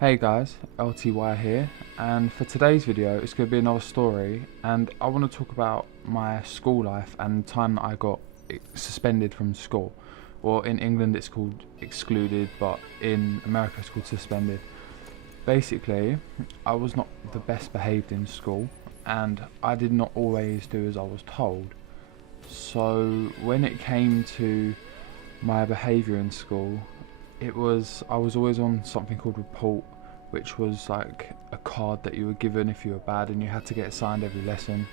Hey guys, LTY here, and for today's video it's going to be another story, and I want to talk about my school life and the time that I got suspended from school. Well, in England it's called excluded, but in America it's called suspended. Basically, I was not the best behaved in school, and I did not always do as I was told. So when it came to my behaviour in school, I was always on something called report, which was like a card that you were given if you were bad, and you had to get it signed every lesson.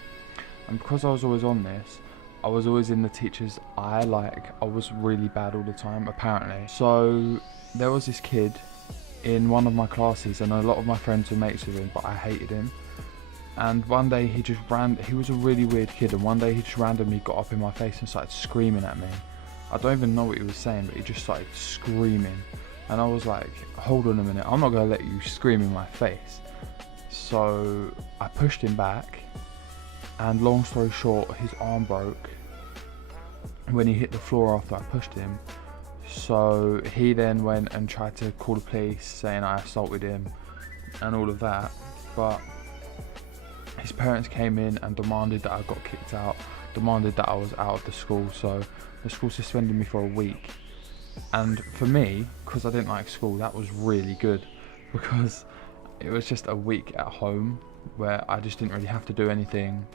And because I was always on this, I was always in the teacher's eye, like I was really bad all the time apparently. So there was this kid in one of my classes, and a lot of my friends were mates with him, but I hated him. And one day he was a really weird kid, and one day he just randomly got up in my face and started screaming at me. I don't even know what he was saying, but he just started screaming. And I was like, hold on a minute, I'm not going to let you scream in my face. So I pushed him back, and long story short, his arm broke when he hit the floor after I pushed him. So he then went and tried to call the police, saying I assaulted him and all of that. But his parents came in and demanded that I got kicked out, demanded that I was out of the school. So the school suspended me for a week. And for me, because I didn't like school, that was really good, because it was just a week at home where I just didn't really have to do anything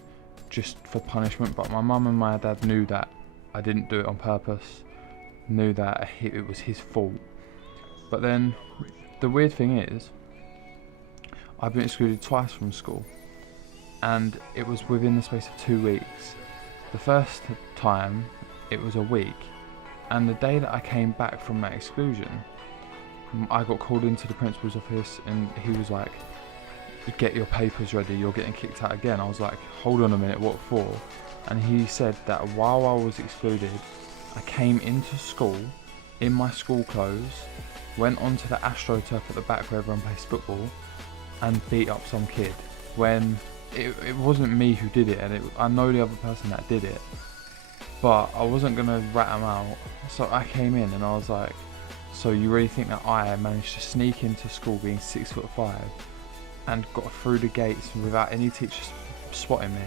just for punishment. But my mum and my dad knew that I didn't do it on purpose, knew that it was his fault. But then the weird thing is, I've been excluded twice from school, and it was within the space of 2 weeks. The first time it was a week, and the day that I came back from that exclusion, I got called into the principal's office, and he was like, get your papers ready, you're getting kicked out again. I was like, hold on a minute, what for? And he said that while I was excluded, I came into school in my school clothes, went onto the AstroTurf at the back where everyone plays football, and beat up some kid, when it wasn't me who did it, and I know the other person that did it, but I wasn't going to rat him out. So I came in and I was like, so you really think that I managed to sneak into school being 6'5" and got through the gates without any teachers spotting me,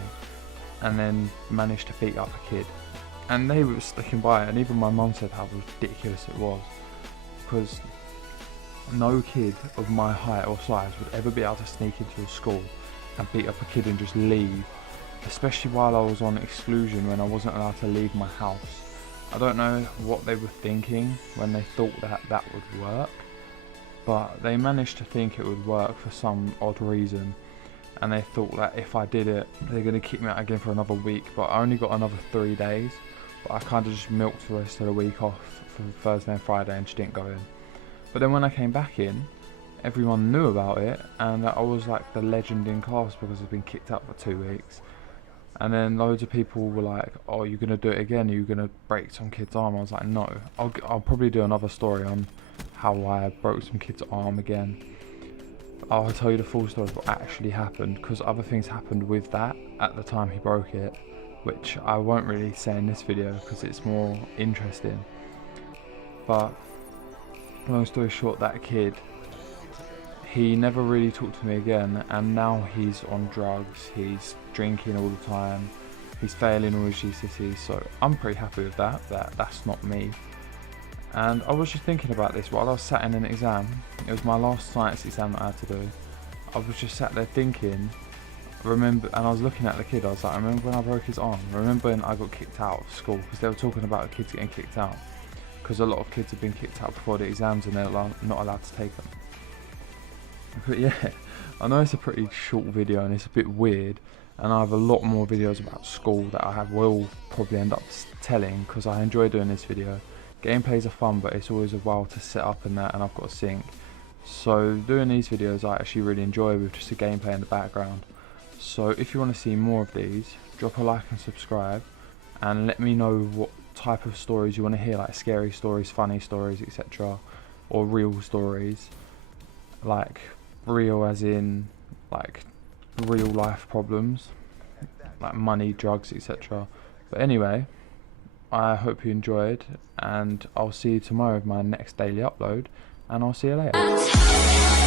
and then managed to beat up a kid? And they were sticking by it, and even my mum said how ridiculous it was, because no kid of my height or size would ever be able to sneak into a school and beat up a kid and just leave, especially while I was on exclusion when I wasn't allowed to leave my house. I don't know what they were thinking when they thought that that would work, but they managed to think it would work for some odd reason, and they thought that if I did it, they're going to kick me out again for another week. But I only got another 3 days, but I kind of just milked the rest of the week off for Thursday and Friday and just didn't go in. But then when I came back in, everyone knew about it, and I was like the legend in class because I'd been kicked out for 2 weeks. And then loads of people were like, oh, you're going to do it again? Are you going to break some kid's arm? I was like, no. I'll probably do another story on how I broke some kid's arm again. I'll tell you the full story of what actually happened, because other things happened with that at the time he broke it, which I won't really say in this video because it's more interesting. But long story short, that kid, he never really talked to me again, and now he's on drugs, he's drinking all the time, he's failing all his GCSEs, so I'm pretty happy with that's not me. And I was just thinking about this while I was sat in an exam. It was my last science exam that I had to do. I was just sat there thinking, and I was looking at the kid, I was like, I remember when I broke his arm, remember when I got kicked out of school, because they were talking about kids getting kicked out, because a lot of kids have been kicked out before the exams and they're not allowed to take them. But yeah, I know it's a pretty short video and it's a bit weird, and I have a lot more videos about school that I will probably end up telling, because I enjoy doing this video. Gameplays are fun, but it's always a while to set up and that, and I've got to sync. So doing these videos I actually really enjoy, with just a gameplay in the background. So if you want to see more of these, drop a like and subscribe, and let me know what type of stories you want to hear, like scary stories, funny stories, etc., or real stories, like real as in like real life problems, like money, drugs, etc. But anyway, I hope you enjoyed, and I'll see you tomorrow with my next daily upload, and I'll see you later.